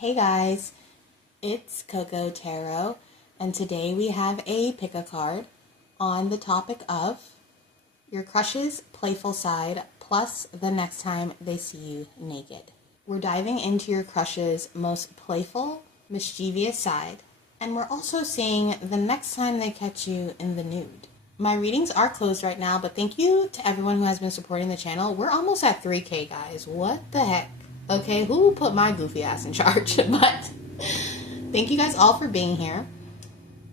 Hey guys, it's Coco Tarot, and today we have a pick-a-card on the topic of your crush's playful side plus the next time they see you naked. We're diving into your crush's most playful, mischievous side, and we're also seeing the next time they catch you in the nude. My readings are closed right now, but thank you to everyone who has been supporting the channel. We're almost at 3K, guys. What the heck? Okay, who put my goofy ass in charge? But thank you guys all for being here.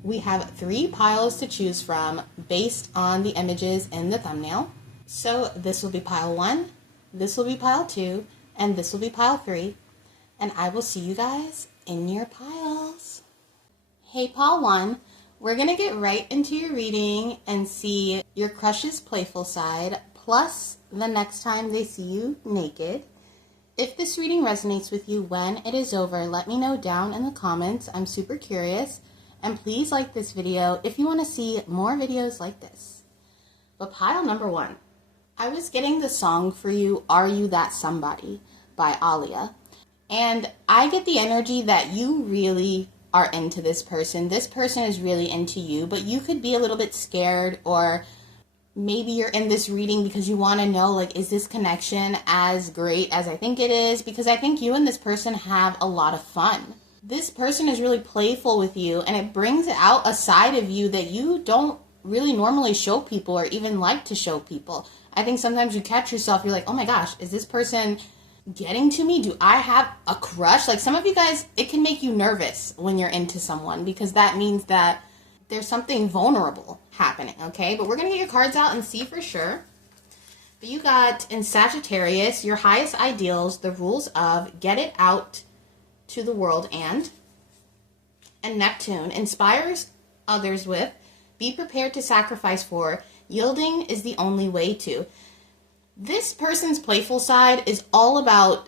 We have 3 piles to choose from based on the images in the thumbnail. So this will be pile 1, this will be pile 2, and this will be pile 3. And I will see you guys in your piles. Hey, pile 1, we're going to get right into your reading and see your crush's playful side plus the next time they see you naked. If this reading resonates with you when it is over, let me know down in the comments. I'm super curious. And please like this video if you want to see more videos like this. But pile number 1. I was getting the song for you, Are You That Somebody by Alia. And I get the energy that you really are into this person. This person is really into you, but you could be a little bit scared, or maybe you're in this reading because you want to know, like, is this connection as great as I think it is? Because I think you and this person have a lot of fun. This person is really playful with you, and it brings out a side of you that you don't really normally show people or even like to show people. I think sometimes you catch yourself, you're like, oh my gosh, is this person getting to me? Do I have a crush? Like, some of you guys, it can make you nervous when you're into someone because that means that there's something vulnerable happening, okay? But we're going to get your cards out and see for sure. But you got in Sagittarius, your highest ideals, the rules of, get it out to the world, and Neptune inspires others with, be prepared to sacrifice for, yielding is the only way to. This person's playful side is all about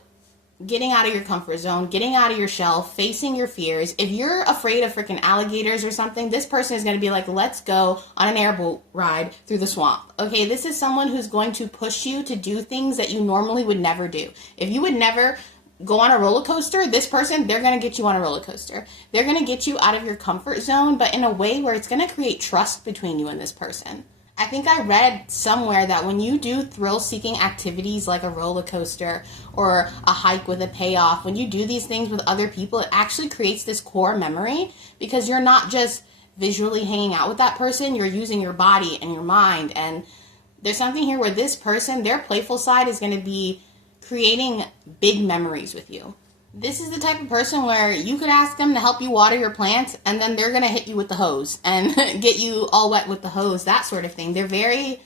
getting out of your comfort zone, getting out of your shell, facing your fears. If you're afraid of freaking alligators or something, this person is going to be like, let's go on an airboat ride through the swamp. Okay, this is someone who's going to push you to do things that you normally would never do. If you would never go on a roller coaster, this person, they're going to get you on a roller coaster. They're going to get you out of your comfort zone, but in a way where it's going to create trust between you and this person. I think I read somewhere that when you do thrill-seeking activities like a roller coaster or a hike with a payoff, when you do these things with other people, it actually creates this core memory because you're not just visually hanging out with that person, you're using your body and your mind. And there's something here where this person, their playful side is going to be creating big memories with you. This is the type of person where you could ask them to help you water your plants and then they're going to hit you with the hose and get you all wet with the hose, that sort of thing. They're very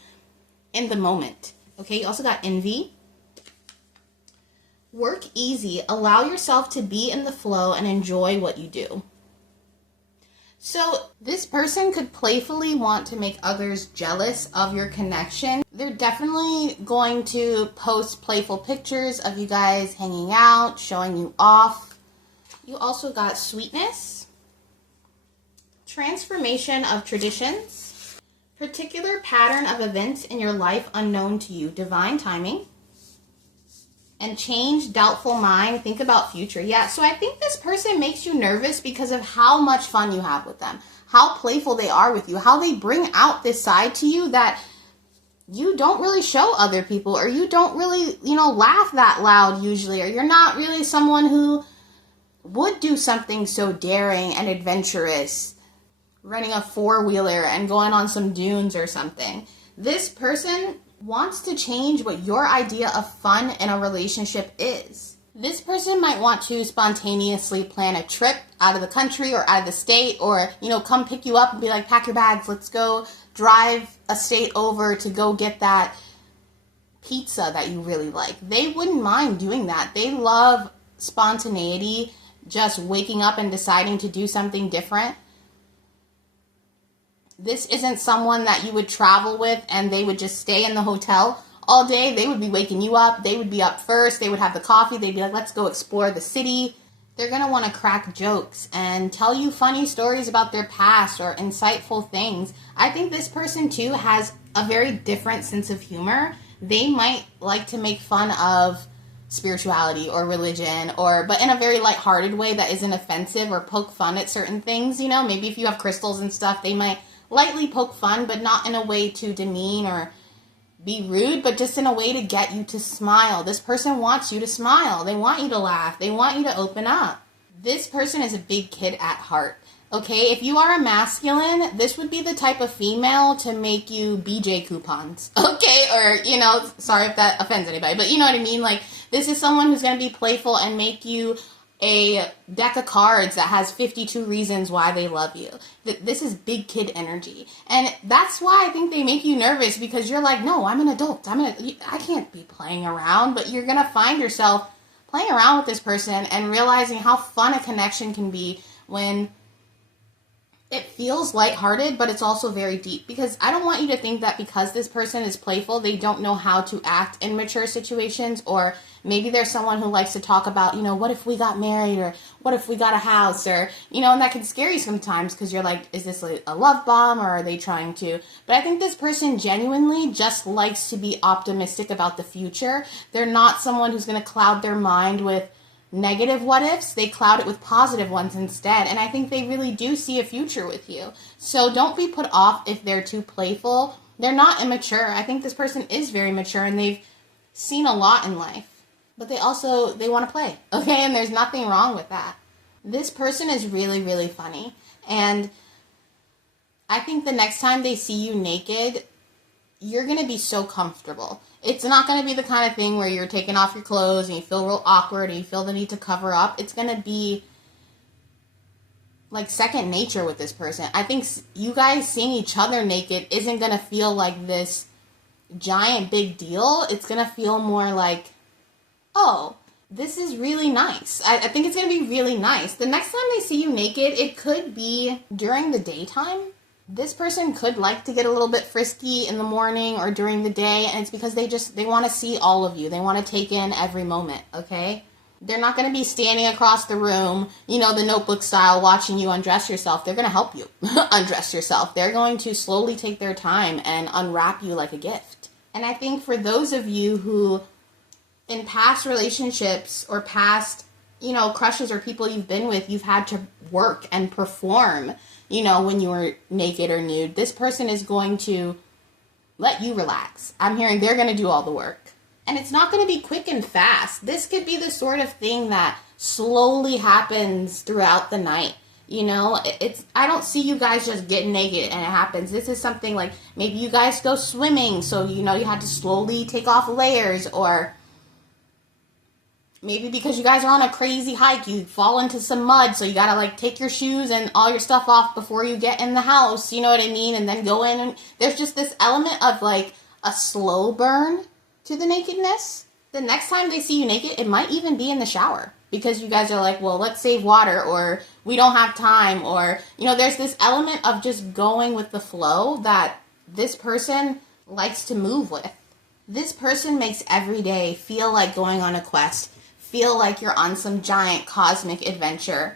in the moment. Okay, you also got envy. Work easy. Allow yourself to be in the flow and enjoy what you do. So this person could playfully want to make others jealous of your connection. They're definitely going to post playful pictures of you guys hanging out, showing you off. You also got sweetness, transformation of traditions, particular pattern of events in your life unknown to you, divine timing, and change, doubtful mind, think about future. Yeah, so I think this person makes you nervous because of how much fun you have with them, how playful they are with you, how they bring out this side to you that you don't really show other people, or you don't really, laugh that loud usually, or you're not really someone who would do something so daring and adventurous, running a four-wheeler and going on some dunes or something. This person wants to change what your idea of fun in a relationship is. This person might want to spontaneously plan a trip out of the country or out of the state, or, come pick you up and be like, pack your bags, let's go drive a state over to go get that pizza that you really like. They wouldn't mind doing that. They love spontaneity, just waking up and deciding to do something different. This isn't someone that you would travel with and they would just stay in the hotel all day. They would be waking you up. They would be up first. They would have the coffee. They'd be like, let's go explore the city. They're going to want to crack jokes and tell you funny stories about their past or insightful things. I think this person, too, has a very different sense of humor. They might like to make fun of spirituality or religion, but in a very lighthearted way that isn't offensive or poke fun at certain things, you know? Maybe if you have crystals and stuff, they might lightly poke fun, but not in a way to demean or be rude, but just in a way to get you to smile. This person wants you to smile. They want you to laugh. They want you to open up. This person is a big kid at heart. Okay, if you are a masculine, this would be the type of female to make you BJ coupons. Okay, or, you know, sorry if that offends anybody, but you know what I mean? Like, this is someone who's going to be playful and make you a deck of cards that has 52 reasons why they love you. This is big kid energy. And that's why I think they make you nervous, because you're like, no, I'm an adult. I can't be playing around, but you're going to find yourself playing around with this person and realizing how fun a connection can be when it feels lighthearted, but it's also very deep. Because I don't want you to think that because this person is playful, they don't know how to act in mature situations, or maybe there's someone who likes to talk about, you know, what if we got married, or what if we got a house, or, you know, and that can scare you sometimes because you're like, is this a love bomb, or are they trying to? But I think this person genuinely just likes to be optimistic about the future. They're not someone who's going to cloud their mind with negative what ifs. They cloud it with positive ones instead. And I think they really do see a future with you. So don't be put off if they're too playful. They're not immature. I think this person is very mature and they've seen a lot in life. But they want to play. Okay? And there's nothing wrong with that. This person is really, really funny. And I think the next time they see you naked, you're going to be so comfortable. It's not going to be the kind of thing where you're taking off your clothes and you feel real awkward and you feel the need to cover up. It's going to be like second nature with this person. I think you guys seeing each other naked isn't going to feel like this giant big deal. It's going to feel more like, oh, this is really nice. I think it's going to be really nice. The next time they see you naked, it could be during the daytime. This person could like to get a little bit frisky in the morning or during the day, and it's because they want to see all of you. They want to take in every moment, okay? They're not going to be standing across the room, you know, the Notebook style, watching you undress yourself. They're going to help you undress yourself. They're going to slowly take their time and unwrap you like a gift. And I think for those of you who, in past relationships or past, you know, crushes or people you've been with, you've had to work and perform, you know, when you were naked or nude, this person is going to let you relax. I'm hearing they're going to do all the work. And it's not going to be quick and fast. This could be the sort of thing that slowly happens throughout the night. You know, I don't see you guys just getting naked and it happens. This is something like maybe you guys go swimming, so, you know, you had to slowly take off layers, or maybe because you guys are on a crazy hike, you fall into some mud, so you gotta, like, take your shoes and all your stuff off before you get in the house, you know what I mean? And then go in, and there's just this element of, like, a slow burn to the nakedness. The next time they see you naked, it might even be in the shower, because you guys are like, well, let's save water, or we don't have time, or, you know, there's this element of just going with the flow that this person likes to move with. This person makes every day feel like going on a quest, feel like you're on some giant cosmic adventure.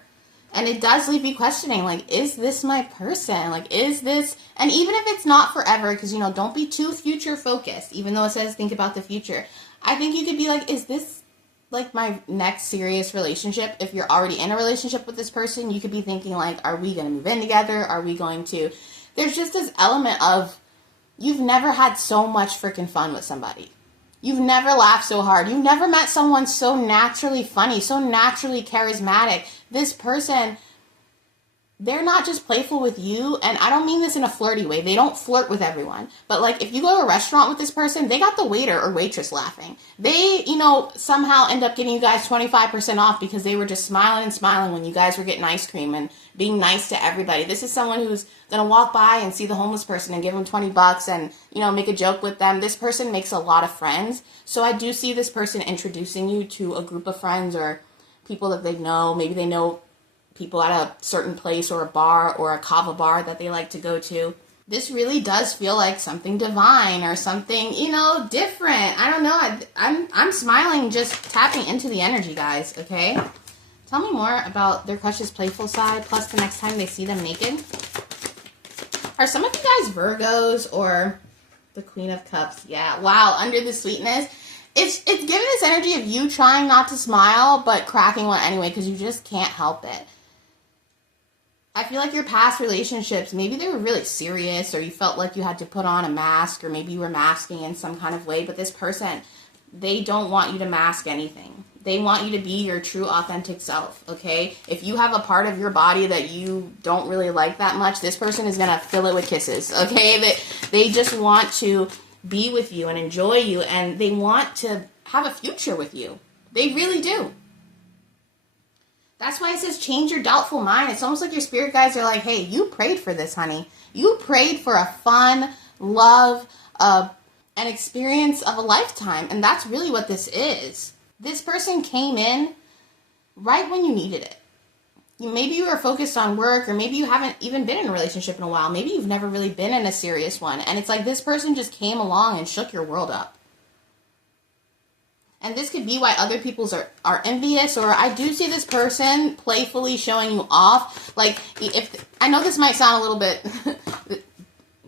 And it does leave you questioning, like, is this my person? Like, is this, and even if it's not forever, because, you know, don't be too future focused, even though it says think about the future. I think you could be like, is this like my next serious relationship? If you're already in a relationship with this person, you could be thinking like, are we going to move in together? Are we going to, there's just this element of, you've never had so much freaking fun with somebody. You've never laughed so hard. You've never met someone so naturally funny, so naturally charismatic. This person, they're not just playful with you, and I don't mean this in a flirty way. They don't flirt with everyone. But, like, if you go to a restaurant with this person, they got the waiter or waitress laughing. They, you know, somehow end up getting you guys 25% off because they were just smiling and smiling when you guys were getting ice cream and being nice to everybody. This is someone who's going to walk by and see the homeless person and give them $20 and, you know, make a joke with them. This person makes a lot of friends. So I do see this person introducing you to a group of friends or people that they know. Maybe they know people at a certain place or a bar or a kava bar that they like to go to. This really does feel like something divine or something, you know, different. I don't know. I'm smiling just tapping into the energy, guys, okay? Tell me more about their crush's playful side, plus the next time they see them naked. Are some of you guys Virgos or the Queen of Cups? Yeah, wow, under the sweetness. It's giving this energy of you trying not to smile, but cracking one anyway, because you just can't help it. I feel like your past relationships, maybe they were really serious, or you felt like you had to put on a mask, or maybe you were masking in some kind of way, but this person, they don't want you to mask anything. They want you to be your true, authentic self, okay? If you have a part of your body that you don't really like that much, this person is going to fill it with kisses, okay? They just want to be with you and enjoy you, and they want to have a future with you. They really do. That's why it says change your doubtful mind. It's almost like your spirit guides are like, hey, you prayed for this, honey. You prayed for a fun, love, an experience of a lifetime. And that's really what this is. This person came in right when you needed it. Maybe you were focused on work, or maybe you haven't even been in a relationship in a while. Maybe you've never really been in a serious one. And it's like this person just came along and shook your world up. And this could be why other people's are envious, or I do see this person playfully showing you off. Like, if I know this might sound a little bit,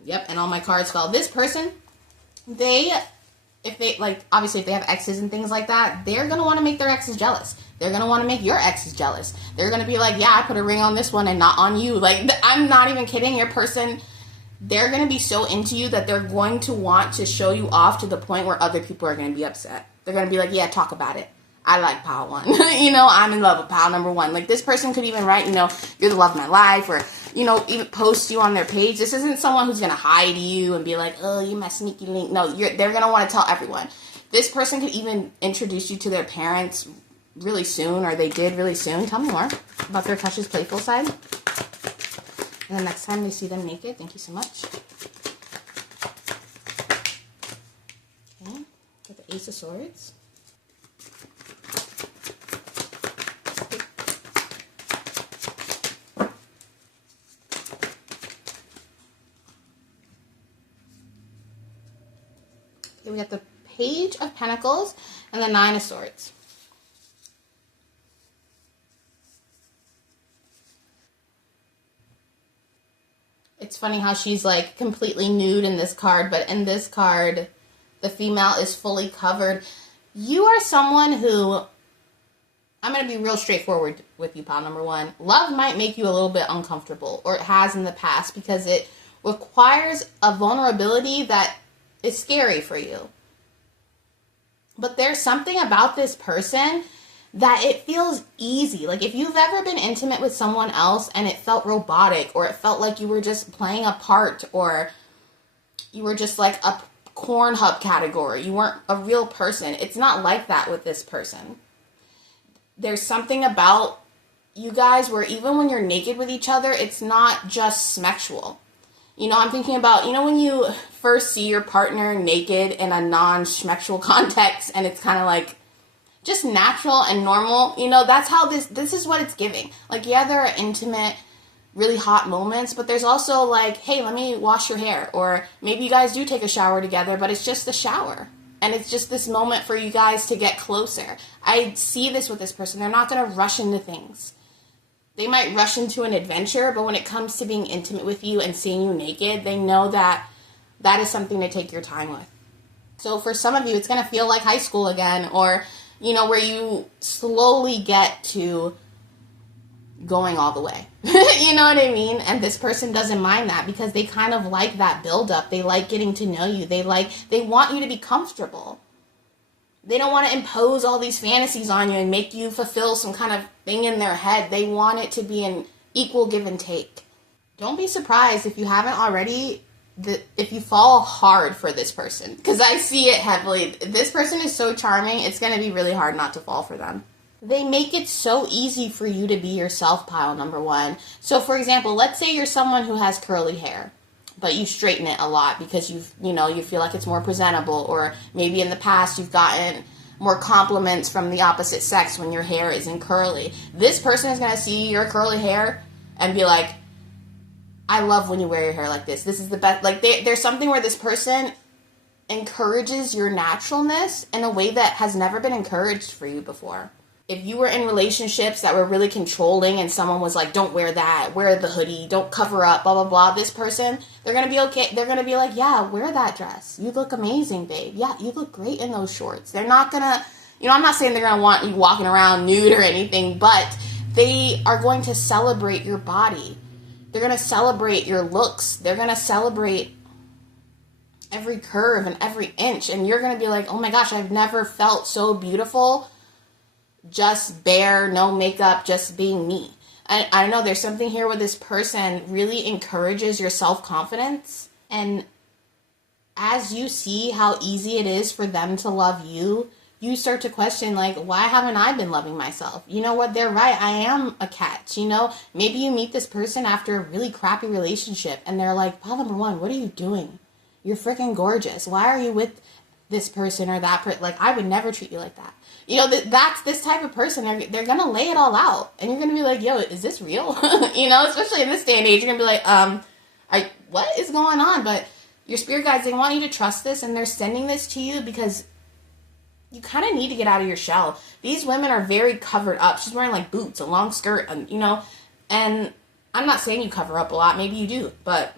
yep, and all my cards fell. This person, if they, like, obviously if they have exes and things like that, they're going to want to make their exes jealous. They're going to want to make your exes jealous. They're going to be like, yeah, I put a ring on this one and not on you. Like, I'm not even kidding. Your person, they're going to be so into you that they're going to want to show you off to the point where other people are going to be upset. They're going to be like, yeah, talk about it. I like pile one. I'm in love with pile number one. Like, this person could even write, you're the love of my life, or, even post you on their page. This isn't someone who's going to hide you and be like, oh, you my sneaky link. No, they're going to want to tell everyone. This person could even introduce you to their parents really soon, or they did really soon. Tell me more about their crush's playful side. And the next time they see them naked, thank you so much. Okay, got the Ace of Swords. Okay, we got the Page of Pentacles and the Nine of Swords. It's funny how she's like completely nude in this card, but in this card, the female is fully covered. You are someone who, I'm going to be real straightforward with you, pile number one. Love might make you a little bit uncomfortable, or it has in the past, because it requires a vulnerability that is scary for you. But there's something about this person that it feels easy. Like, if you've ever been intimate with someone else and it felt robotic, or it felt like you were just playing a part, or you were just like a corn hub category, you weren't a real person. It's not like that with this person. There's something about you guys where even when you're naked with each other, it's not just sexual. I'm thinking about, when you first see your partner naked in a non-schmexual context, and it's kind of like just natural and normal, that's how this is what it's giving. Like, yeah, there are intimate, really hot moments, but there's also like, hey, let me wash your hair, or maybe you guys do take a shower together, but it's just the shower, and it's just this moment for you guys to get closer. I see this with this person. They're not going to rush into things. They might rush into an adventure, but when it comes to being intimate with you and seeing you naked, they know that that is something to take your time with. So for some of you, it's going to feel like high school again, or where you slowly get to going all the way. You know what I mean? And this person doesn't mind that, because they kind of like that buildup. They like getting to know you. They want you to be comfortable. They don't want to impose all these fantasies on you and make you fulfill some kind of thing in their head. They want it to be an equal give and take. Don't be surprised if you haven't already, if you fall hard for this person, because I see it heavily. This person is so charming, it's going to be really hard not to fall for them. They make it so easy for you to be yourself, pile number one. So for example, let's say you're someone who has curly hair, but you straighten it a lot because you feel like it's more presentable, or maybe in the past you've gotten more compliments from the opposite sex when your hair isn't curly. This person is going to see your curly hair and be like, I love when you wear your hair like this. This is the best. Like, there's something where this person encourages your naturalness in a way that has never been encouraged for you before. if you were in relationships that were really controlling and someone was like, don't wear that, wear the hoodie, don't cover up, blah, blah, blah, this person, they're going to be okay. They're going to be like, yeah, wear that dress. You look amazing, babe. Yeah, you look great in those shorts. They're not going to, I'm not saying they're going to want you walking around nude or anything, but they are going to celebrate your body. They're going to celebrate your looks. They're going to celebrate every curve and every inch. And you're going to be like, oh my gosh, I've never felt so beautiful. Just bare, no makeup, just being me. I don't know, there's something here where this person really encourages your self-confidence. And as you see how easy it is for them to love you, you start to question, like, why haven't I been loving myself? You know what? They're right. I am a catch. Maybe you meet this person after a really crappy relationship and they're like, pile number one, what are you doing? You're freaking gorgeous. Why are you with this person or that person? Like, I would never treat you like that. That's this type of person. They're going to lay it all out. And you're going to be like, yo, is this real? Especially in this day and age, you're going to be like, what is going on? But your spirit guides, they want you to trust this, and they're sending this to you because you kind of need to get out of your shell. These women are very covered up. She's wearing like boots, a long skirt, and I'm not saying you cover up a lot. Maybe you do, but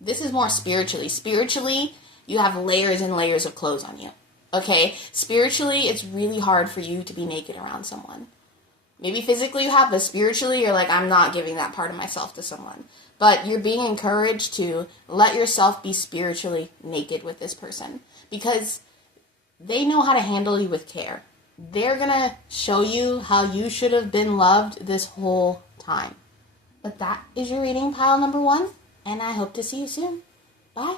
this is more spiritually. Spiritually, you have layers and layers of clothes on you. Okay, spiritually, it's really hard for you to be naked around someone. Maybe physically you have, but spiritually, you're like, I'm not giving that part of myself to someone. But you're being encouraged to let yourself be spiritually naked with this person because they know how to handle you with care. They're going to show you how you should have been loved this whole time. But that is your reading, pile number 1, and I hope to see you soon. Bye.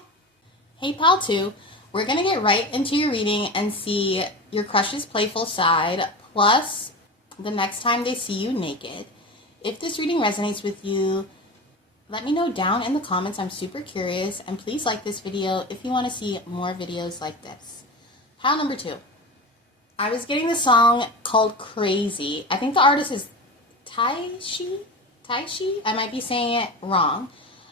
Hey, pile 2. We're going to get right into your reading and see your crush's playful side, plus the next time they see you naked. If this reading resonates with you, let me know down in the comments. I'm super curious. And please like this video if you want to see more videos like this. Pile number 2. I was getting the song called Crazy. I think the artist is Taishi? I might be saying it wrong.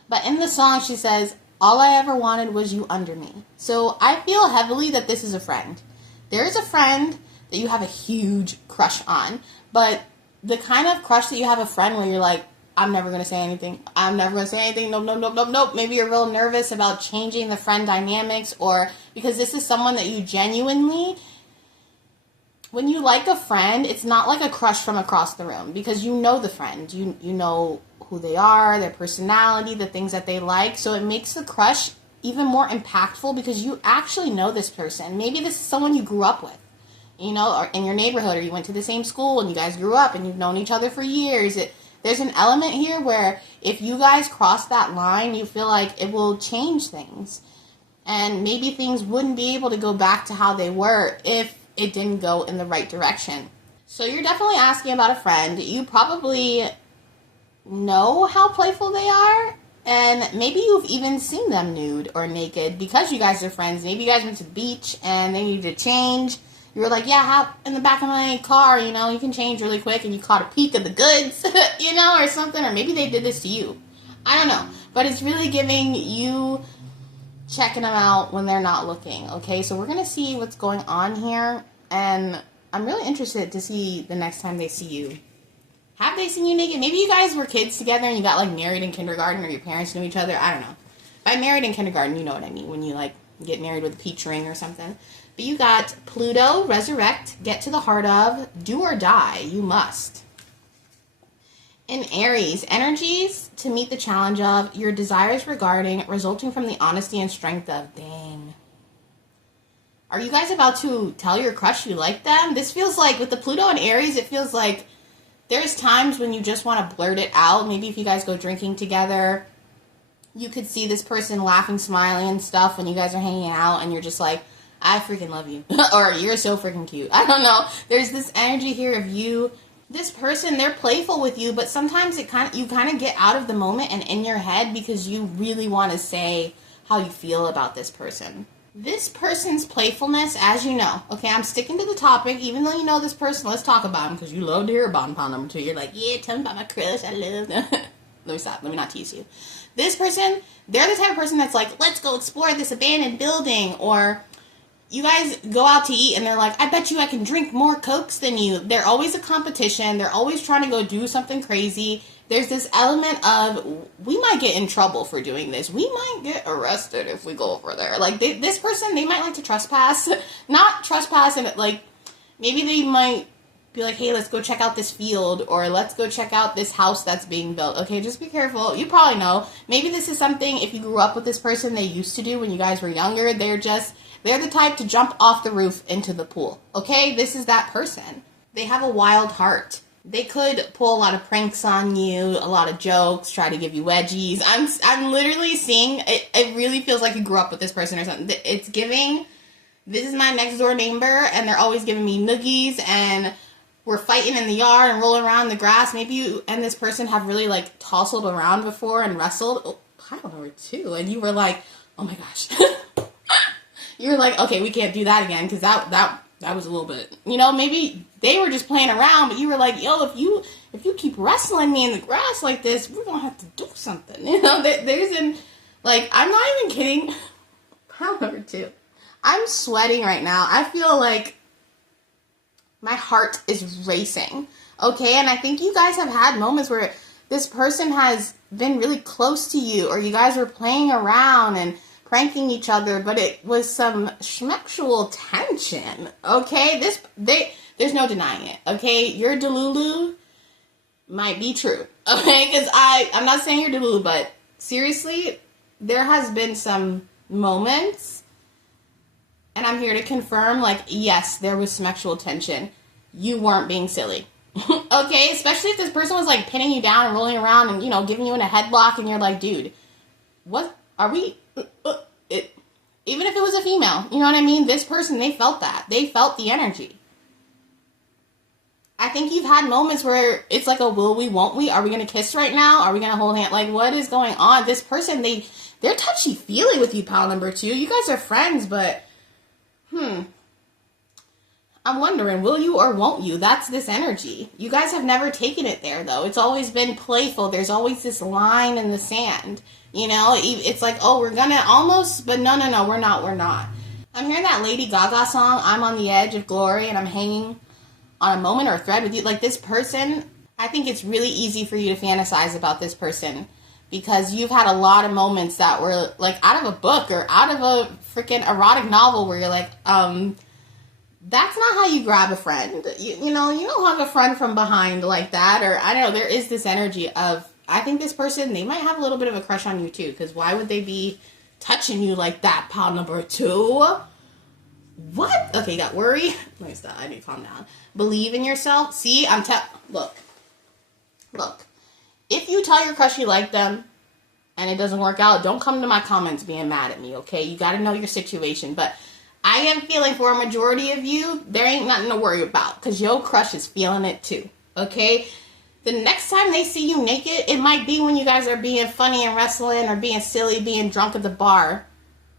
But in the song, she says, all I ever wanted was you under me. So I feel heavily that this is a friend. There is a friend that you have a huge crush on, but the kind of crush that you have a friend where you're like, I'm never going to say anything. I'm never going to say anything. Nope. Maybe you're real nervous about changing the friend dynamics, or because this is someone that you genuinely, when you like a friend, it's not like a crush from across the room because you know the friend. You know who they are, their personality, the things that they like. So it makes the crush even more impactful because you actually know this person. Maybe this is someone you grew up with, or in your neighborhood, or you went to the same school and you guys grew up and you've known each other for years. There's an element here where if you guys cross that line, you feel like it will change things. And maybe things wouldn't be able to go back to how they were if it didn't go in the right direction. So you're definitely asking about a friend. You probably know how playful they are, and maybe you've even seen them nude or naked because you guys are friends. Maybe you guys went to the beach and they needed to change. You were like, yeah, hop in the back of my car, you can change really quick, and you caught a peek of the goods, or something, or maybe they did this to you. I don't know, but it's really giving you checking them out when they're not looking, okay? So we're going to see what's going on here, and I'm really interested to see the next time they see you. Have they seen you naked? Maybe you guys were kids together and you got, married in kindergarten, or your parents knew each other. I don't know. By married in kindergarten, you know what I mean, when you, get married with a peach ring or something. But you got Pluto, resurrect, get to the heart of, do or die, you must. In Aries, energies to meet the challenge of, your desires regarding, resulting from the honesty and strength of, dang. Are you guys about to tell your crush you like them? This feels like, with the Pluto and Aries, it feels like there's times when you just want to blurt it out. Maybe if you guys go drinking together, you could see this person laughing, smiling and stuff when you guys are hanging out, and you're just like, I freaking love you. Or you're so freaking cute. I don't know. There's this energy here of you. This person, they're playful with you, but sometimes you kind of get out of the moment and in your head because you really want to say how you feel about this person. This person's playfulness, as you know, okay, I'm sticking to the topic, even though you know this person, let's talk about him, because you love to hear about him, pile number 2. You're like, yeah, tell me about my crush, I love them. Let me stop, let me not tease you. This person, they're the type of person that's like, let's go explore this abandoned building, or you guys go out to eat and they're like, I bet you I can drink more Cokes than you. They're always a competition. They're always trying to go do something crazy. There's this element of, we might get in trouble for doing this. We might get arrested if we go over there. Like, this person, they might like to trespass. Not trespass, and like, maybe they might be like, hey, let's go check out this field, or let's go check out this house that's being built. Okay, just be careful. You probably know. Maybe this is something, if you grew up with this person, they used to do when you guys were younger. They're the type to jump off the roof into the pool. Okay, this is that person. They have a wild heart. They could pull a lot of pranks on you, a lot of jokes, try to give you wedgies. I'm literally seeing, it really feels like you grew up with this person or something. It's giving, this is my next door neighbor, and they're always giving me noogies, and we're fighting in the yard and rolling around in the grass. Maybe you and this person have really, like, tousled around before and wrestled. Oh, pile number 2. And you were like, oh my gosh. You were like, okay, we can't do that again, because that was a little bit, maybe they were just playing around, but you were like, yo, if you keep wrestling me in the grass like this, we're gonna have to do something. I'm not even kidding. Pile number 2. I'm sweating right now. I feel like my heart is racing. Okay, and I think you guys have had moments where this person has been really close to you, or you guys were playing around and pranking each other, but it was some schmexual tension. Okay, there's no denying it. Okay, your delulu might be true. Okay, because I'm not saying you're delulu, but seriously, there has been some moments, and I'm here to confirm, like, yes, there was schmexual tension. You weren't being silly. Okay, especially if this person was, like, pinning you down and rolling around and, giving you in a headlock, and you're like, dude, what are we... even if it was a female, you know what I mean? This person, they felt that. They felt the energy. I think you've had moments where it's like a will we, won't we? Are we going to kiss right now? Are we going to hold hands? Like, what is going on? This person, they're touchy-feely with you, pal number 2. You guys are friends, but, I'm wondering, will you or won't you? That's this energy. You guys have never taken it there, though. It's always been playful. There's always this line in the sand. It's like, oh, we're gonna almost, but no, we're not. I'm hearing that Lady Gaga song, I'm on the edge of glory, and I'm hanging on a moment or a thread with you. Like, this person, I think it's really easy for you to fantasize about this person, because you've had a lot of moments that were, like, out of a book or out of a freaking erotic novel where you're like, that's not how you grab a friend. You don't hug a friend from behind like that, or I don't know, there is this energy of, I think this person, they might have a little bit of a crush on you too, because why would they be touching you like that, pal number 2? What? Okay, you got worry. Let me stop. I need to calm down. Believe in yourself. See, look. If you tell your crush you like them and it doesn't work out, don't come to my comments being mad at me, okay? You got to know your situation, but I am feeling for a majority of you, there ain't nothing to worry about, because your crush is feeling it too, okay? The next time they see you naked, it might be when you guys are being funny and wrestling or being silly, being drunk at the bar.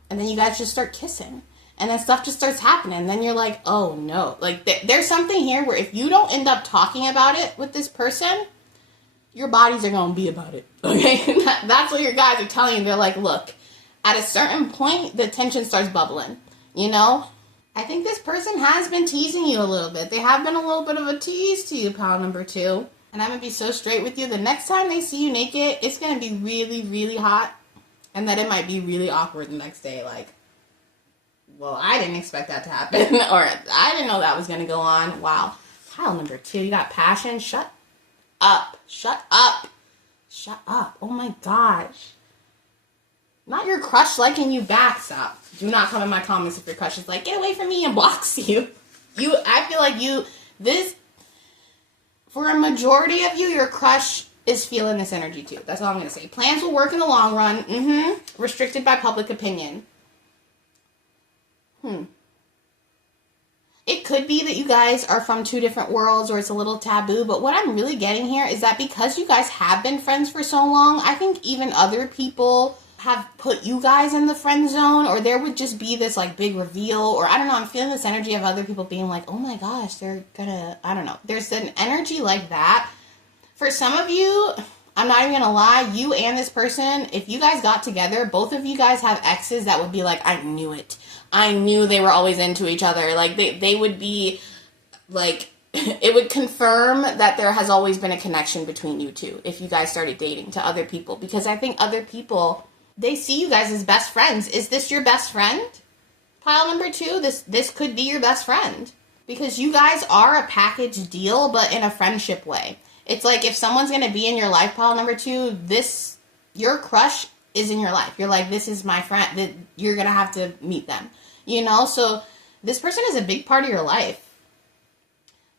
And then you guys just start kissing. And then stuff just starts happening. And then you're like, oh no. Like, there's something here where if you don't end up talking about it with this person, your bodies are going to be about it. Okay? That's what your guys are telling you. They're like, look, at a certain point, the tension starts bubbling. I think this person has been teasing you a little bit. They have been a little bit of a tease to you, pal number 2. And I'm going to be so straight with you. The next time they see you naked, it's going to be really, really hot. And then it might be really awkward the next day. Like, well, I didn't expect that to happen. Or I didn't know that was going to go on. Wow. Pile number 2, you got passion. Shut up. Shut up. Shut up. Oh my gosh. Not your crush liking you back. Stop. Do not come in my comments if your crush is like, get away from me, and blocks you. I feel like for a majority of you, your crush is feeling this energy too. That's all I'm going to say. Plans will work in the long run. Restricted by public opinion. It could be that you guys are from 2 different worlds, or it's a little taboo, but what I'm really getting here is that because you guys have been friends for so long, I think even other people have put you guys in the friend zone, or there would just be this like big reveal, or I don't know, I'm feeling this energy of other people being like, oh my gosh, they're gonna, I don't know. There's an energy like that. For some of you, I'm not even gonna lie, you and this person, if you guys got together, both of you guys have exes that would be like, I knew it. I knew they were always into each other. Like, they would be, like, it would confirm that there has always been a connection between you two if you guys started dating to other people. Because I think other people, they see you guys as best friends. Is this your best friend? Pile number 2, this could be your best friend. Because you guys are a package deal, but in a friendship way. It's like if someone's going to be in your life, pile number 2, your crush is in your life. You're like, this is my friend. That you're going to have to meet them. You know, so this person is a big part of your life.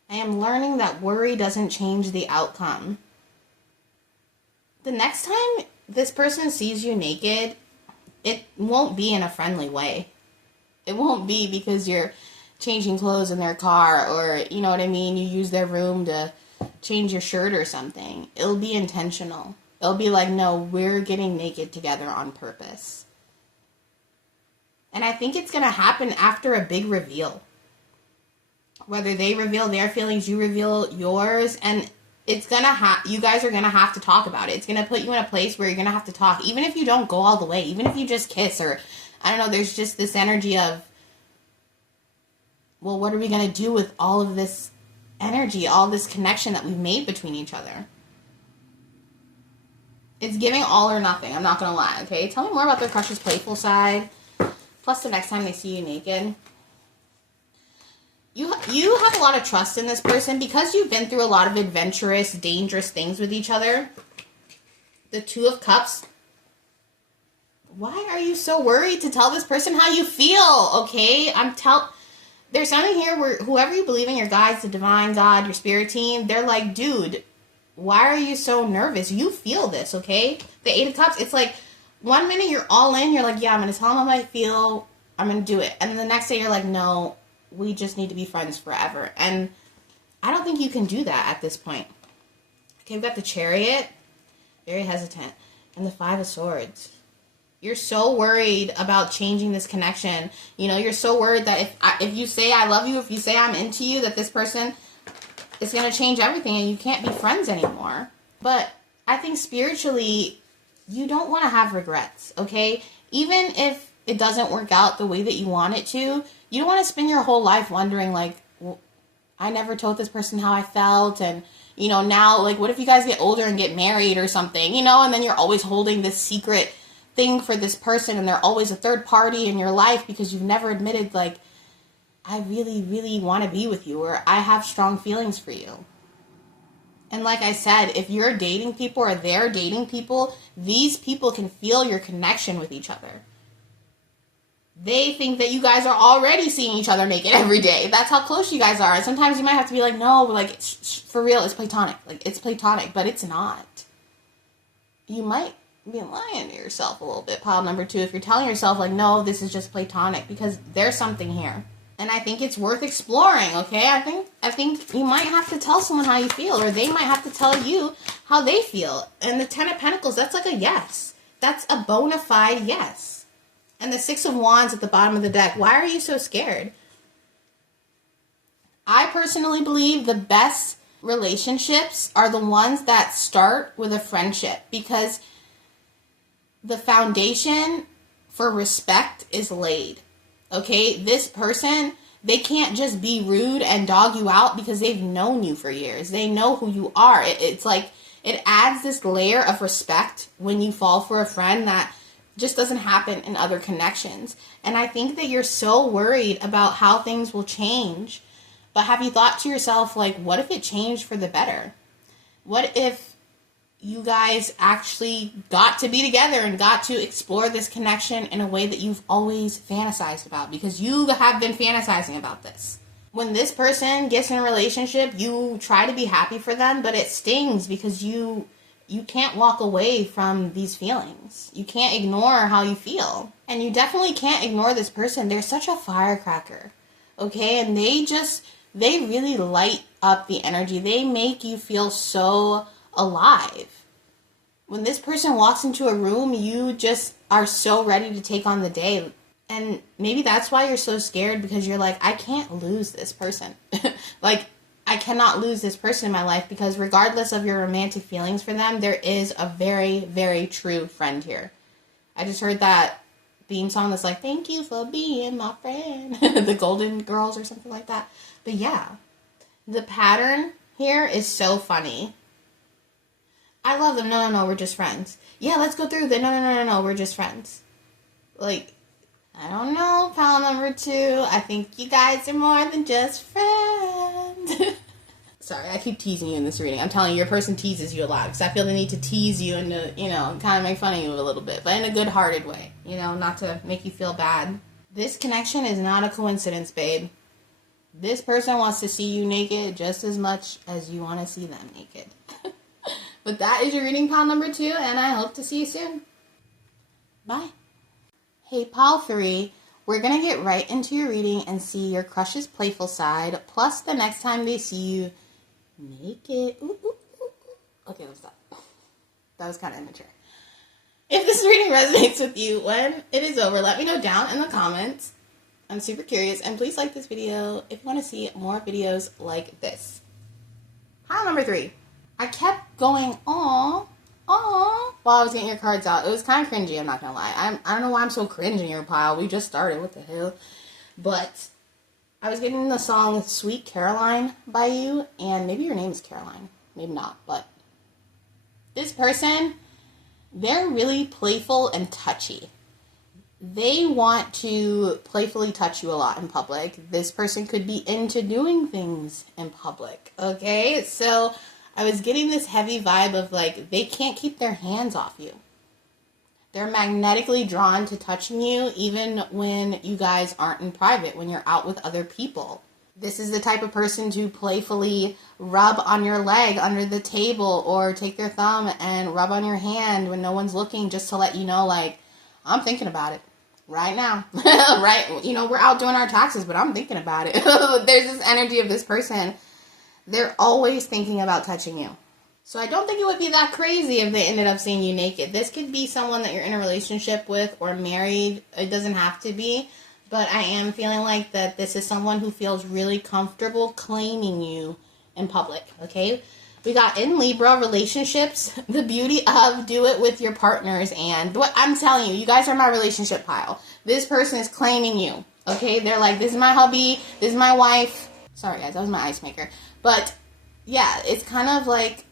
I am learning that worry doesn't change the outcome. The next time this person sees you naked, it won't be in a friendly way. It won't be because you're changing clothes in their car, or, you know what I mean, you use their room to change your shirt or something. It'll be intentional. It'll be like, no, we're getting naked together on purpose. And I think it's going to happen after a big reveal. Whether they reveal their feelings, you reveal yours, and it's going to you guys are going to have to talk about it. It's going to put you in a place where you're going to have to talk, even if you don't go all the way, even if you just kiss, or, I don't know, there's just this energy of, well, what are we going to do with all of this energy, all this connection that we've made between each other? It's giving all or nothing. I'm not going to lie, okay? Tell me more about their crush's playful side. Plus, the next time they see you naked. You have a lot of trust in this person because you've been through a lot of adventurous, dangerous things with each other. The 2 of Cups. Why are you so worried to tell this person how you feel, okay? There's something here where whoever you believe in, your guides, the divine God, your spirit team, they're like, dude, why are you so nervous? You feel this, okay? The 8 of Cups, it's like, one minute you're all in, you're like, yeah, I'm going to tell them how I feel, I'm going to do it. And then the next day you're like, no, we just need to be friends forever. And I don't think you can do that at this point. Okay, we've got the Chariot, very hesitant, and the 5 of Swords. You're so worried about changing this connection. You know, you're so worried that if you say I love you, if you say I'm into you, that this person is going to change everything and you can't be friends anymore. But I think spiritually, you don't want to have regrets, okay? Even if it doesn't work out the way that you want it to, you don't want to spend your whole life wondering, like, well, I never told this person how I felt, and, you know, now, like, what if you guys get older and get married or something, you know, and then you're always holding this secret thing for this person, and they're always a third party in your life because you've never admitted, like, I really, really want to be with you, or I have strong feelings for you. And like I said, if you're dating people or they're dating people, these people can feel your connection with each other. They think that you guys are already seeing each other naked every day. That's how close you guys are. And sometimes you might have to be like, no, but like, for real, it's platonic. Like, it's platonic, but it's not. You might be lying to yourself a little bit, pile number 2, if you're telling yourself, like, no, this is just platonic, because there's something here. And I think it's worth exploring, okay? I think you might have to tell someone how you feel, or they might have to tell you how they feel. And the 10 of Pentacles, that's like a yes. That's a bona fide yes. And the 6 of Wands at the bottom of the deck, why are you so scared? I personally believe the best relationships are the ones that start with a friendship, because the foundation for respect is laid. Okay, this person, they can't just be rude and dog you out because they've known you for years. They know who you are. It's like, it adds this layer of respect when you fall for a friend that just doesn't happen in other connections. And I think that you're so worried about how things will change. But have you thought to yourself, like, what if it changed for the better? What if you guys actually got to be together and got to explore this connection in a way that you've always fantasized about? Because you have been fantasizing about this. When this person gets in a relationship, you try to be happy for them, but it stings because you can't walk away from these feelings. You can't ignore how you feel. And you definitely can't ignore this person. They're such a firecracker, okay? And they really light up the energy. They make you feel so alive. When this person walks into a room, you just are so ready to take on the day. And maybe that's why you're so scared, because you're like, I can't lose this person. Like, I cannot lose this person in my life, because regardless of your romantic feelings for them, there is a very, very true friend here. I just heard that theme song that's like, thank you for being my friend. The Golden Girls or something like that. But yeah, the pattern here is so funny. I love them. No, we're just friends. Yeah, let's go through the no, we're just friends. Like, I don't know, pile number 2. I think you guys are more than just friends. Sorry, I keep teasing you in this reading. I'm telling you, your person teases you a lot because I feel the need to tease you and to, kind of make fun of you a little bit, but in a good-hearted way, not to make you feel bad. This connection is not a coincidence, babe. This person wants to see you naked just as much as you want to see them naked. But that is your reading, pile number 2, and I hope to see you soon. Bye. Hey, pile 3, we're going to get right into your reading and see your crush's playful side, plus the next time they see you naked. Ooh, ooh, ooh. Okay, let's stop. That was kind of immature. If this reading resonates with you when it is over, let me know down in the comments. I'm super curious, and please like this video if you want to see more videos like this. Pile number 3. I kept going, aw, while I was getting your cards out. It was kind of cringy, I'm not going to lie. I don't know why I'm so cringe in your pile. We just started, what the hell? But I was getting the song Sweet Caroline by you, and maybe your name is Caroline. Maybe not, but this person, they're really playful and touchy. They want to playfully touch you a lot in public. This person could be into doing things in public, okay? So I was getting this heavy vibe of like, they can't keep their hands off you. They're magnetically drawn to touching you even when you guys aren't in private, when you're out with other people. This is the type of person to playfully rub on your leg under the table or take their thumb and rub on your hand when no one's looking just to let you know, like, I'm thinking about it right now. Right? We're out doing our taxes, but I'm thinking about it. There's this energy of this person. They're always thinking about touching you. So I don't think it would be that crazy if they ended up seeing you naked. This could be someone that you're in a relationship with or married. It doesn't have to be. But I am feeling like that this is someone who feels really comfortable claiming you in public, okay? We got in Libra relationships, the beauty of do it with your partners. And what I'm telling you, you guys are my relationship pile. This person is claiming you, okay? They're like, this is my hubby, this is my wife. Sorry, guys, that was my ice maker. But yeah, it's kind of like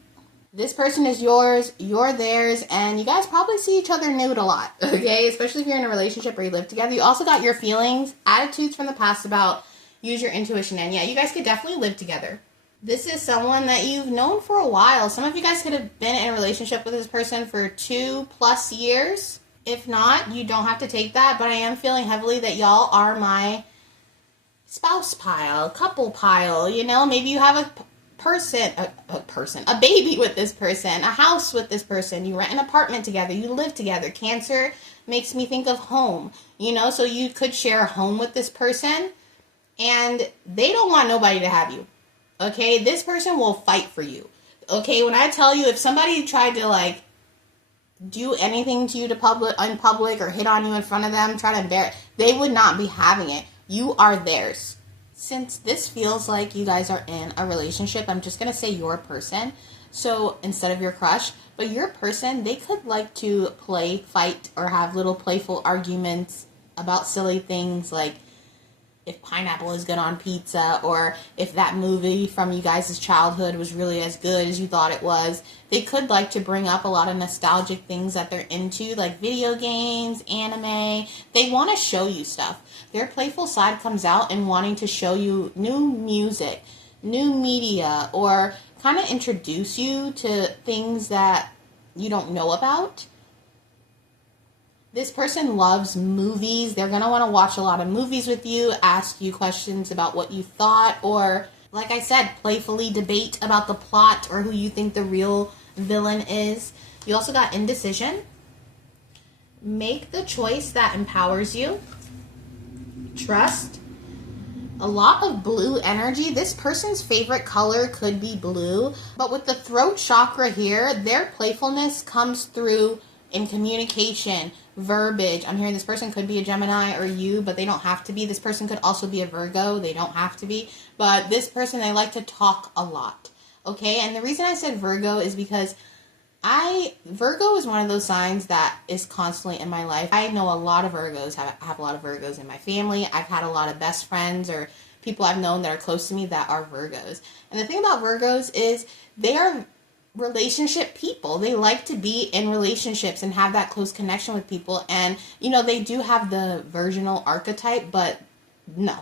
this person is yours, you're theirs, and you guys probably see each other nude a lot, okay? Especially if you're in a relationship or you live together. You also got your feelings, attitudes from the past about use your intuition, and yeah, you guys could definitely live together. This is someone that you've known for a while. Some of you guys could have been in a relationship with this person for 2+ years. If not, you don't have to take that, but I am feeling heavily that y'all are my spouse pile, couple pile, maybe you have a baby with this person, a house with this person, you rent an apartment together, you live together. Cancer makes me think of home, so you could share a home with this person, and they don't want nobody to have you, okay? This person will fight for you, okay? When I tell you, if somebody tried to, do anything to you in public or hit on you in front of them, try to embarrass, they would not be having it. You are theirs. Since this feels like you guys are in a relationship, I'm just going to say your person. So instead of your crush, but your person, they could like to play, fight, or have little playful arguments about silly things like if pineapple is good on pizza, or if that movie from you guys' childhood was really as good as you thought it was. They could like to bring up a lot of nostalgic things that they're into, like video games, anime. They want to show you stuff. Their playful side comes out in wanting to show you new music, new media, or kind of introduce you to things that you don't know about. This person loves movies. They're going to want to watch a lot of movies with you, ask you questions about what you thought, or, like I said, playfully debate about the plot or who you think the real villain is. You also got indecision. Make the choice that empowers you. Trust. A lot of blue energy. This person's favorite color could be blue, but with the throat chakra here, their playfulness comes through in communication, verbiage. I'm hearing this person could be a Gemini or you, but they don't have to be. This person could also be a Virgo. They don't have to be. But this person, they like to talk a lot. Okay? And the reason I said Virgo is because Virgo is one of those signs that is constantly in my life. I know a lot of Virgos, have a lot of Virgos in my family. I've had a lot of best friends or people I've known that are close to me that are Virgos. And the thing about Virgos is they are relationship people. They like to be in relationships and have that close connection with people. And, they do have the virginal archetype, but no,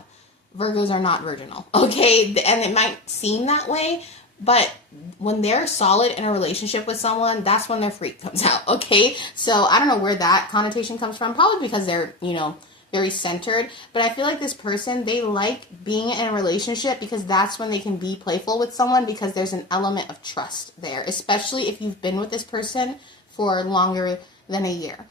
Virgos are not virginal, okay? And it might seem that way, but when they're solid in a relationship with someone, that's when their freak comes out, okay? So I don't know where that connotation comes from. Probably because they're, very centered. But I feel like this person, they like being in a relationship because that's when they can be playful with someone, because there's an element of trust there, especially if you've been with this person for longer than a year.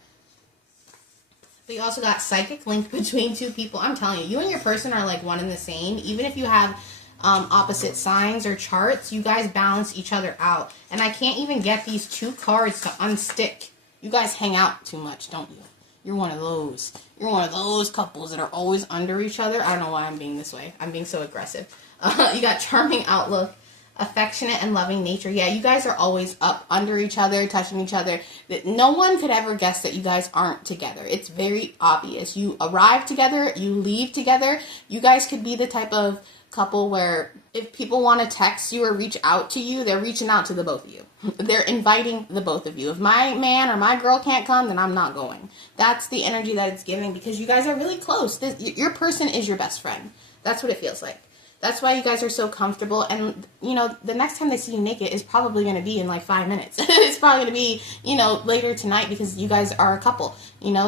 But you also got psychic link between two people. I'm telling you, you and your person are like one and the same. Even if you have opposite signs or charts, you guys balance each other out. And I can't even get these two cards to unstick. You guys hang out too much, don't you? You're one of those. You're one of those couples that are always under each other. I don't know why I'm being this way. I'm being so aggressive. You got charming outlook, affectionate and loving nature. Yeah, you guys are always up under each other, touching each other. No one could ever guess that you guys aren't together. It's very obvious. You arrive together, you leave together. You guys could be the type of couple where if people want to text you or reach out to you, they're reaching out to the both of you. They're inviting the both of you. If my man or my girl can't come, then I'm not going. That's the energy that it's giving, because you guys are really close. Your person is your best friend. That's what it feels like. That's why you guys are so comfortable. And, the next time they see you naked is probably going to be in like 5 minutes. It's probably going to be, later tonight, because you guys are a couple,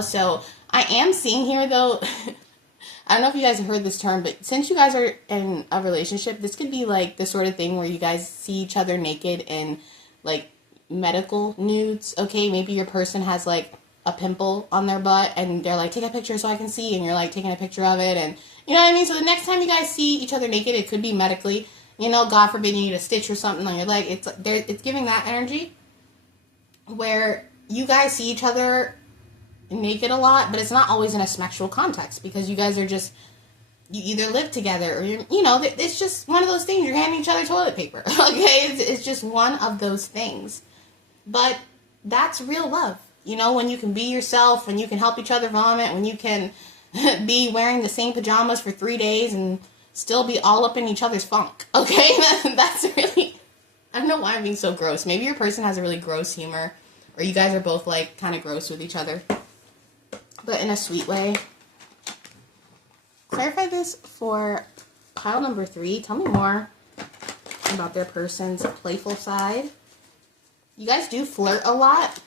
So I am seeing here, though, I don't know if you guys have heard this term, but since you guys are in a relationship, this could be like the sort of thing where you guys see each other naked in like medical nudes. Okay, maybe your person has like a pimple on their butt and they're like, take a picture so I can see, and you're like taking a picture of it, and you know what I mean? So the next time you guys see each other naked, it could be medically, God forbid you need a stitch or something on your leg. It's giving that energy where you guys see each other naked a lot, but it's not always in a sexual context, because you guys are just, you either live together or it's just one of those things. You're handing each other toilet paper. Okay, it's just one of those things. But that's real love. When you can be yourself, when you can help each other vomit, when you can be wearing the same pajamas for 3 days and still be all up in each other's funk. Okay, that's really, I don't know why I'm being so gross. Maybe your person has a really gross humor, or you guys are both like kind of gross with each other, but in a sweet way. Clarify this for pile number 3. Tell me more about their person's playful side. You guys do flirt a lot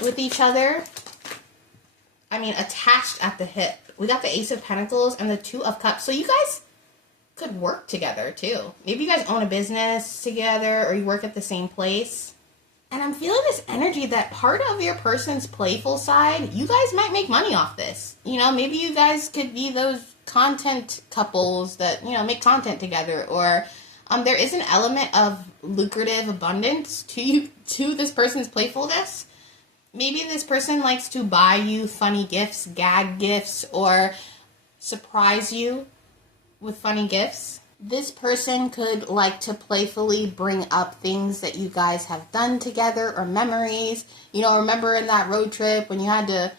with each other. I mean, attached at the hip. We got the Ace of Pentacles and the Two of Cups. So you guys could work together too. Maybe you guys own a business together, or you work at the same place. And I'm feeling this energy that part of your person's playful side, you guys might make money off this. Maybe you guys could be those content couples that, make content together. Or there is an element of lucrative abundance to this person's playfulness. Maybe this person likes to buy you funny gifts, gag gifts, or surprise you with funny gifts. This person could like to playfully bring up things that you guys have done together, or memories. Remember in that road trip when you had to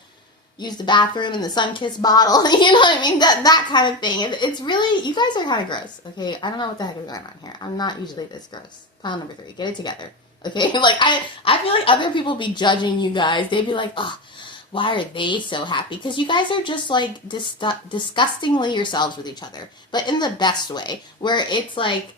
use the bathroom in the Sunkist bottle? You know what I mean? That kind of thing. It's really, you guys are kind of gross. Okay, I don't know what the heck is going on here. I'm not usually this gross. Pile number 3, get it together. Okay, like I feel like other people be judging you guys. They'd be like, oh, why are they so happy? Because you guys are just like disgustingly yourselves with each other, but in the best way, where it's like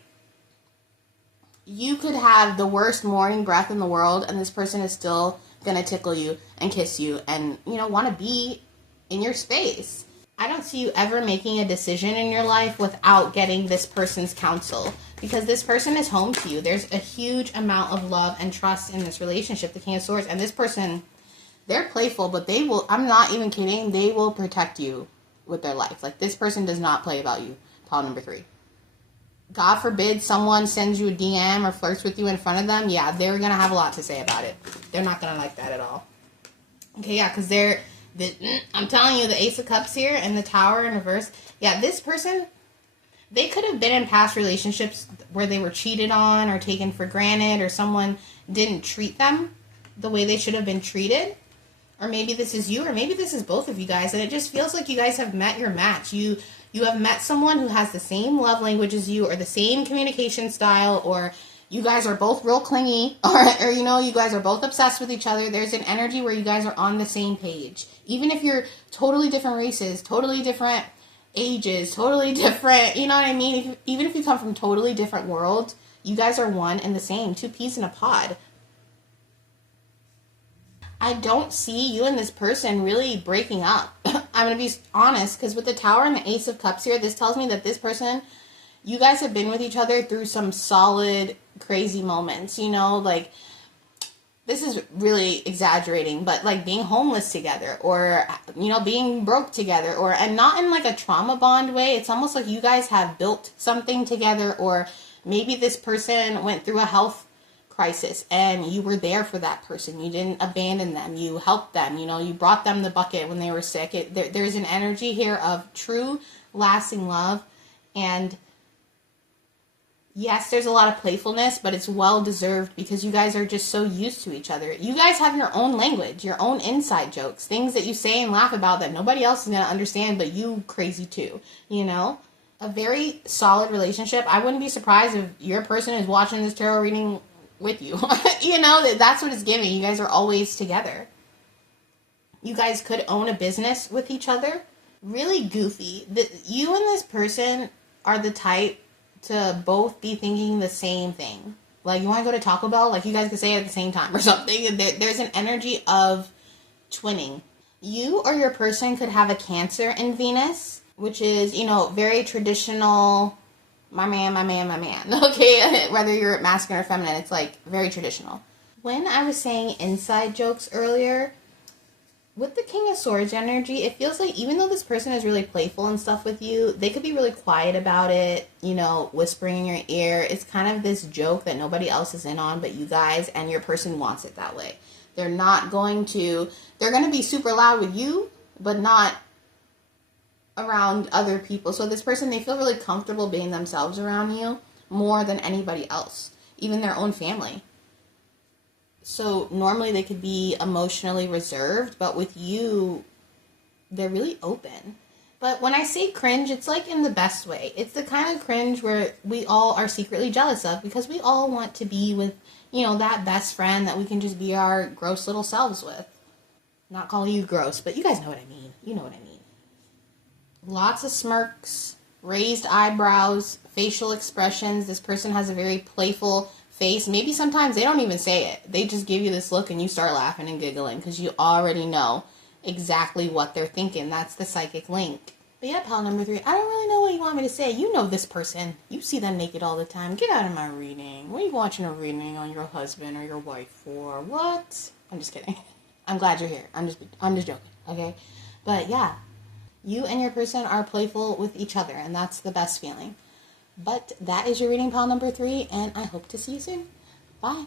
you could have the worst morning breath in the world, and this person is still gonna tickle you and kiss you and want to be in your space. I don't see you ever making a decision in your life without getting this person's counsel, because this person is home to you. There's a huge amount of love and trust in this relationship, the King of Swords, and this person, they're playful, but they will, I'm not even kidding, they will protect you with their life. Like, this person does not play about you. Pile number 3. God forbid someone sends you a DM or flirts with you in front of them. Yeah, they're going to have a lot to say about it. They're not going to like that at all. Okay, yeah, because I'm telling you, the Ace of Cups here and the Tower in reverse. Yeah, this person, They could have been in past relationships where they were cheated on or taken for granted, or someone didn't treat them the way they should have been treated. Or maybe this is you, or maybe this is both of you guys, and it just feels like you guys have met your match. You have met someone who has the same love language as you, or the same communication style, or you guys are both real clingy, or you guys are both obsessed with each other. There's an energy where you guys are on the same page. Even if you're totally different races, totally different ages, totally different, you know what I mean? Even if you come from totally different worlds, you guys are one and the same, two peas in a pod. I don't see you and this person really breaking up. I'm going to be honest, because with the Tower and the Ace of Cups here, this tells me that this person, you guys have been with each other through some solid, crazy moments, like, this is really exaggerating, but like being homeless together, or, being broke together, and not in like a trauma bond way. It's almost like you guys have built something together, or maybe this person went through a health crisis and you were there for that person. You didn't abandon them. You helped them, you brought them the bucket when they were sick. There's an energy here of true, lasting love. And yes, there's a lot of playfulness, but it's well-deserved because you guys are just so used to each other. You guys have your own language, your own inside jokes, things that you say and laugh about that nobody else is going to understand, but you crazy too, A very solid relationship. I wouldn't be surprised if your person is watching this tarot reading with you. That's what it's giving. You guys are always together. You guys could own a business with each other. Really goofy. You and this person are the type to both be thinking the same thing. Like, you want to go to Taco Bell? Like, you guys could say it at the same time or something. There's an energy of twinning. You or your person could have a Cancer in Venus, which is, very traditional, my man. Okay, whether you're masculine or feminine, it's like very traditional. When I was saying inside jokes earlier, with the King of Swords energy, it feels like even though this person is really playful and stuff with you, they could be really quiet about it, whispering in your ear. It's kind of this joke that nobody else is in on but you guys, and your person wants it that way. They're going to be super loud with you, but not around other people. So this person, they feel really comfortable being themselves around you more than anybody else, even their own family. So normally they could be emotionally reserved, but with you, they're really open. But when I say cringe, it's like in the best way. It's the kind of cringe where we all are secretly jealous of, because we all want to be with, that best friend that we can just be our gross little selves with. Not calling you gross, but you guys know what I mean. You know what I mean. Lots of smirks, raised eyebrows, facial expressions. This person has a very playful face. Maybe sometimes they don't even say it. They just give you this look and you start laughing and giggling because you already know exactly what they're thinking. That's the psychic link. But yeah, pal number 3, I don't really know what you want me to say. You know this person. You see them naked all the time. Get out of my reading. What are you watching a reading on your husband or your wife for? What? I'm just kidding. I'm glad you're here. I'm just joking, okay? But yeah, you and your person are playful with each other, and that's the best feeling. But that is your reading, pal number 3, and I hope to see you soon. Bye.